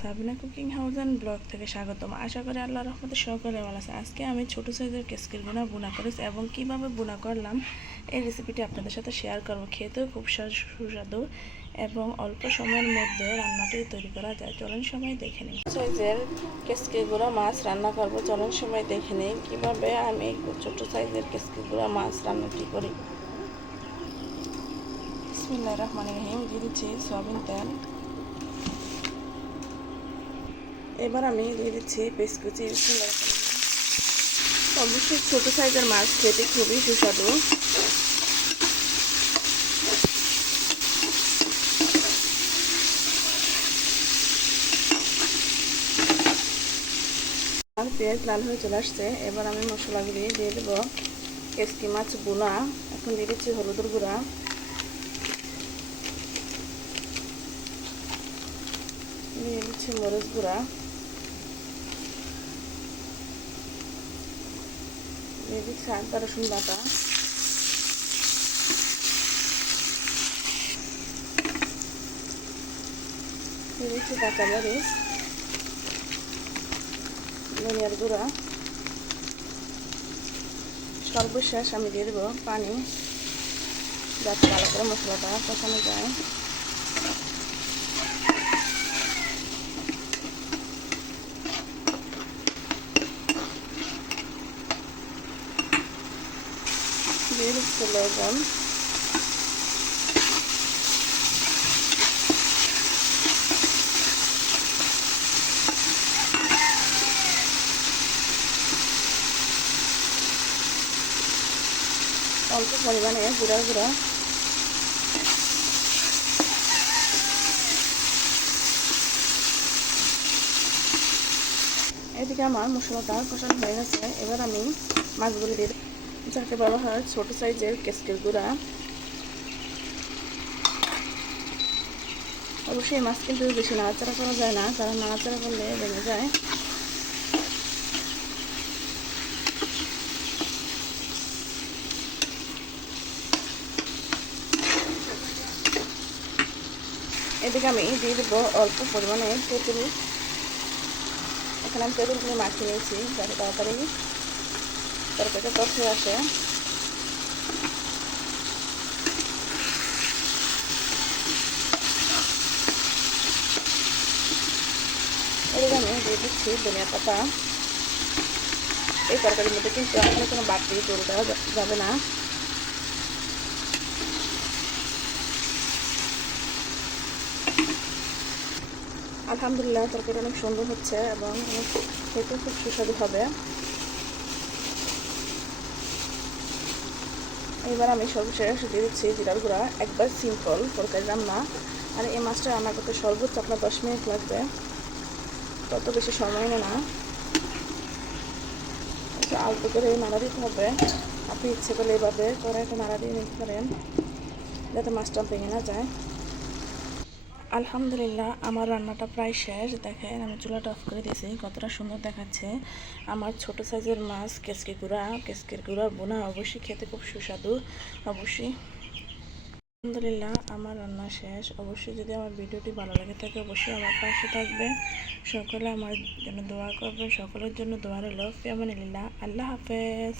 Sabina cooking house and blog থেকে স্বাগতম। আশা করি আল্লাহ রহমতে সকলে ভালো আছে। আজকে আমি ছোটো সাইজের কেসকির গুণা বুনা করেছি এবং কীভাবে বুনা করলাম এই রেসিপিটি আপনাদের সাথে শেয়ার করব। খেতেও খুব সুস্বাদু এবং অল্প সময়ের মধ্যে রান্নাটি তৈরি করা যায়। চলুন সময় দেখে নিই। সাইজের কেসকি গুঁড়া মাছ রান্না করব। চলুন সময় দেখে নিই কীভাবে আমি ছোটো সাইজের কেসকি গুঁড়া মাছ রান্নাটি করি। বিসমিল্লাহির রহমানির রহিম। দিয়ে দিচ্ছি সয়াবিন তেল। এবার আমি দিয়ে দিচ্ছি পেস্ট কুচি। অবশ্যই ছোটো সাইজের মাছ খেতে খুবই সুস্বাদু। আর পেঁয়াজ লাল হয়ে চলে আসছে। এবার আমি মশলাগুলি দিয়ে দেবো। কেসকি মাছ বোনা এখন দিয়ে দিচ্ছি হলুদের গুঁড়া। দিয়ে দিচ্ছি মরিচ গুঁড়া। রসুন বাটা। দিয়ে দিচ্ছি কাঁচামরিচ ধনিয়ার গুঁড়া। সর্বশেষ আমি দিয়ে দেবো পানি। যাতে ভালো করে মশলাটা কষানো যায়। দিয়ে লবণ অল্প পরিমাণে গুঁড়া গুঁড়া এদিকে আমার মশলাটা কষানো হয়ে গেছে এবার আমি মাছগুলি দিয়ে। যাকে বলা হয় ছোটো সাইজের কেসকের গুঁড়া। অবশ্যই মাছ কিন্তু বেশি নাড়াচাড়া করা যায় না, কারণ নাড়াচাড়া করলে ভেঙে যায়। এদিকে আমি দিয়ে দেবো অল্প পরিমাণে তেঁতুল। এখানে আমি তেঁতুলগুলো মাখিয়ে নিয়েছি, যাতে তাড়াতাড়ি তরকারিটা টক হয়ে আসে আমি দিয়ে দিচ্ছি ধনিয়া পাতা এই তরকারির মধ্যে কিন্তু আসলে কোনো বাড়তি জল দেওয়া যাবে না আলহামদুলিল্লাহ তরকারি অনেক সুন্দর হচ্ছে এবং খেতে খুব সুস্বাদু হবে এবার আমি সর্বশেষ দিয়ে দিচ্ছি জিরার গুঁড়া। একবার সিম্পল তরকারি রান্না। আর এই মাছটা রান্না করতে সর্বোচ্চ আপনার দশ মিনিট লাগবে। তত বেশি সময় নেয় না। আলতো করে নাড়া দিতে হবে। আপনি ইচ্ছে করলে এভাবে করে একটা নাড়া দিয়ে নিতে পারেন। যাতে মাছটা ভেঙে না যায়। আলহামদুলিল্লাহ, আমার রান্নাটা প্রায় শেষ। দেখেন, আমি চুলাটা অফ করে দিয়েছি, কতটা সুন্দর দেখাচ্ছে। আমার ছোট সাইজের মাছ, কেসকি গুঁড়া, কেসকির গুঁড়া বোনা অবশ্যই খেতে খুব সুস্বাদু, অবশ্যই। আলহামদুলিল্লাহ, আমার রান্না শেষ। অবশ্যই যদি আমার ভিডিওটি ভালো লাগে থাকে, অবশ্যই আমার পাশে থাকবে সকলে আমার জন্য দোয়া করবে সকলের জন্য দোয়া রইল। ফিয়ামানিল্লাহ, আল্লাহ হাফেজ।